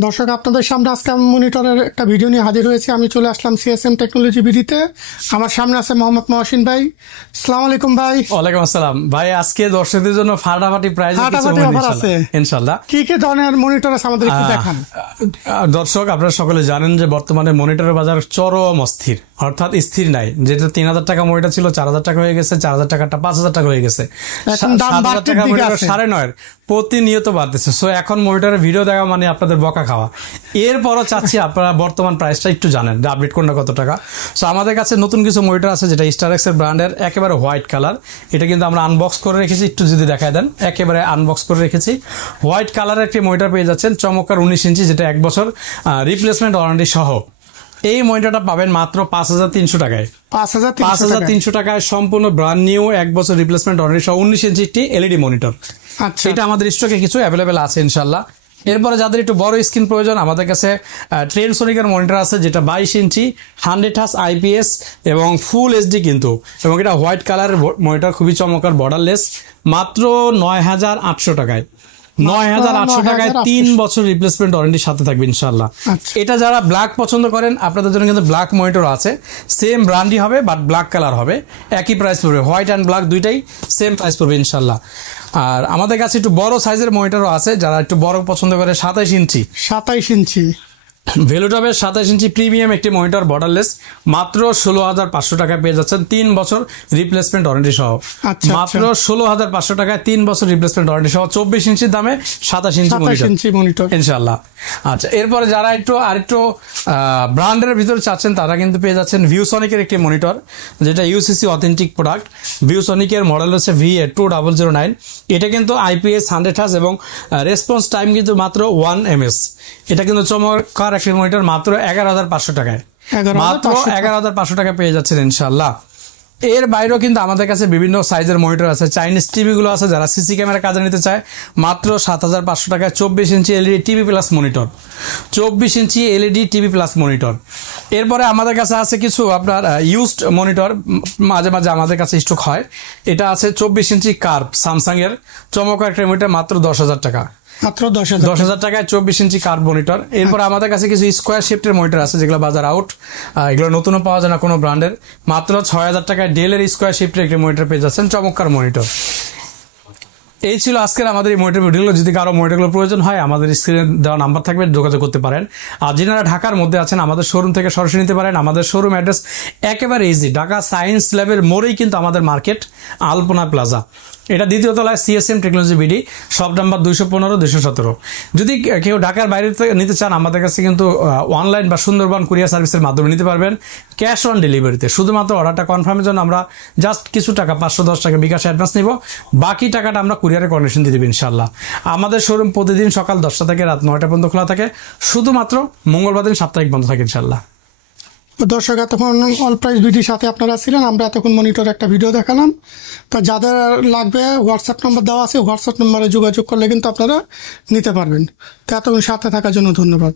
দর্শক, আপনাদের সামনে আজকে আমি মনিটরের একটা ভিডিও নিয়ে হাজির হয়েছি। আমি চলে আসলাম সিএসএম টেকনোলজি বিডিতে। আমার সামনে আছে মোহাম্মদ মহসিন ভাই। আসসালামু আলাইকুম ভাই। ওয়ালাইকুম আসসালাম ভাই। আজকে দর্শকদের জন্য ফাটাফাটি প্রাইস আছে ইনশাআল্লাহ। কি কি ধরনের মনিটর আছে আমাদের একটু দেখান। দর্শক, আপনারা সকলে জানেন যে বর্তমানে মনিটরের বাজার চরম অস্থির, অর্থাৎ স্থির নাই। যেটা 3000 টাকা মনিটর ছিল 4000 টাকা হয়ে গেছে, 4000 টাকাটা 5000 টাকা হয়ে গেছে, 7000 টাকা মনিটর 9.5 প্রতিনিয়ত বাড়তেছে। সো এখন মনিটরের ভিডিও দেখা মানে আপনাদের বকা খাওয়া। এরপরও চাচ্ছি আপনারা বর্তমান প্রাইসটা একটু জানেন, আপডেট কোনটা কত টাকা। সো আমাদের কাছে নতুন কিছু মনিটর আছে যেটা স্টারএক্স এর ব্র্যান্ডের, একেবারে হোয়াইট কালার। এটা কিন্তু আমরা আনবক্স করে রেখেছি, একটু যদি দেখায় দেন। একেবারে আনবক্স করে রেখেছি, হোয়াইট কালারের একটি মনিটর পেয়ে যাচ্ছেন, চমৎকার 19 ইঞ্চি, যেটা 1 বছর রিপ্লেসমেন্ট ওয়ারেন্টি সহ। এই মনিটরটা পাবেন মাত্র 5300 টাকায়। 5300 টাকায় সম্পূর্ণ ব্র্যান্ড নিউ 1 বছর রিপ্লেসমেন্ট ওয়ারেন্টি সহ 19 ইঞ্চি একটি এলইডি মনিটর। আচ্ছা, এটা আমাদের স্টকে কিছু অ্যাভেলেবেল আছে ইনশাল্লাহ। এরপরে যাদের একটু বড় স্ক্রিন প্রয়োজন, আমাদের কাছে ট্রেনসোনিকের মনিটর আছে, যেটা 22 ইঞ্চি 100 হার্জ আইপিএস এবং ফুল এইচডি কিন্তু, এবং এটা হোয়াইট কালারের মনিটর, খুবই চমৎকার, বর্ডারলেস, মাত্র 9800 টাকায়। 9800 টাকায় 3 বছর রিপ্লেসমেন্ট ওয়ারেন্টির সাথে থাকবে ইনশাল্লাহ। এটা যারা ব্ল্যাক পছন্দ করেন, আপনাদের জন্য কিন্তু ব্ল্যাক মনিটর আছে, সেম ব্র্যান্ডই হবে বাট ব্ল্যাক কালার হবে, একই প্রাইস পড়বে। হোয়াইট অ্যান্ড ব্ল্যাক দুইটাই সেম প্রাইস পড়বে ইনশাল্লাহ। আর আমাদের কাছে একটু বড় সাইজের মনিটরও আছে, যারা একটু বড় পছন্দ করে, 27 ইঞ্চি ভেলুটপের 27 ইঞ্চি প্রিমিয়াম একটি মনিটর, বর্ডারলেস, মাত্র 16500 টাকায় পেয়ে যাচ্ছেন 3 বছর রিপ্লেসমেন্ট ওয়ারেন্টি সহ। মাত্র 16500 টাকায় 3 বছর রিপ্লেসমেন্ট ওয়ারেন্টি সহ 24 ইঞ্চির দামে 27 ইঞ্চি মনিটর ইনশাআল্লাহ। আচ্ছা, এরপরে যারা আরেকটু ব্র্যান্ডের ভিতরে চাচ্ছেন, তারা কিন্তু পেয়ে যাচ্ছেন ভিউসনিকের একটি মনিটর, যেটা ইউসিসি অথেন্টিক প্রোডাক্ট। ভিউসনিকের মডেল হচ্ছে VA2009। এটা কিন্তু আইপিএস 100 হার্জ এবং রেসপন্স টাইম কিন্তু মাত্র 1 ms। এটা কিন্তু চমৎকার একটি মনিটর, মাত্র 11500 টাকায়, মাত্র 11500 টাকায় পেয়ে যাচ্ছেন ইনশাআল্লাহ। এর বাইরেও কিন্তু আমাদের কাছে বিভিন্ন সাইজের মনিটর আছে, চাইনিজ টিভি গুলো আছে, যারা সিসি ক্যামেরা কাজে নিতে চায়, মাত্র 7500 টাকায় 24 inch LED TV plus monitor, 24 inch LED TV plus monitor. এরপরে আমাদের কাছে আছে কিছু আপনার ইউজড মনিটর, মাঝে মাঝে আমাদের কাছে স্টক হয়। এটা আছে 24 ইঞ্চি কার্ভ স্যামসাং এর চমৎকার একটা মনিটর, মাত্র 10,000 টাকা, মাত্র 10,000 টাকায় 24 ইঞ্চি কার্ভ মনিটর। এরপর আমাদের কাছে কিছু স্কোয়ার শেপের মনিটর আছে, যেগুলো বাজার আউট, এগুলো নতুনও পাওয়া যায় না কোনো ব্র্যান্ডের। মাত্র 6000 টাকায় ডেলের স্কোয়ার শেপের একটি মনিটর পেয়ে যাচ্ছেন, চমৎকার মনিটর। এই ছিল আজকের আমাদের এই মনিটর ভিডিওগুলো। যদি কারো মনিটরগুলো প্রয়োজন হয়, আমাদের স্ক্রিনে দেওয়া নাম্বার থাকবে, যোগাযোগ করতে পারেন। আর যিনারা ঢাকার মধ্যে আছেন, আমাদের শোরুম থেকে সরাসরি নিতে পারেন। আমাদের শোরুম অ্যাড্রেস একেবারে ইজি, ঢাকা সায়েন্স ল্যাবের মোড়েই কিন্তু আমাদের মার্কেট, আলপনা প্লাজা। এটা দ্বিতীয় তলায় CSM technology BD, shop number 215 217। যদি কেউ ঢাকার বাইরে থেকে নিতে চান, আমাদের কাছে কিন্তু অনলাইন বা সুন্দরবন কুরিয়ার সার্ভিসের মাধ্যমে নিতে পারবেন, ক্যাশ অন ডেলিভারিতে। শুধুমাত্র অর্ডারটা কনফার্মের জন্য আমরা জাস্ট কিছু টাকা, 510 টাকা বিকাশ অ্যাডভান্স নিব, বাকি টাকাটা আমরা কুরিয়ারে কন্ডিশন দিয়ে দেবো ইনশাল্লাহ। আমাদের শোরুম প্রতিদিন সকাল 10টা থেকে রাত 9টা পর্যন্ত খোলা থাকে, শুধুমাত্র মঙ্গলবার দিন সাপ্তাহিক বন্ধ থাকে ইনশাল্লাহ। দর্শক, এতক্ষণ অল প্রাইস ভিডিওর সাথে আপনারা ছিলেন। আমরা এতক্ষণ মনিটর একটা ভিডিও দেখালাম। তো যাদের লাগবে হোয়াটসঅ্যাপ নাম্বার দেওয়া আছে, হোয়াটসঅ্যাপ নাম্বারে যোগাযোগ করলে কিন্তু আপনারা নিতে পারবেন। তো এতক্ষণ সাথে থাকার জন্য ধন্যবাদ।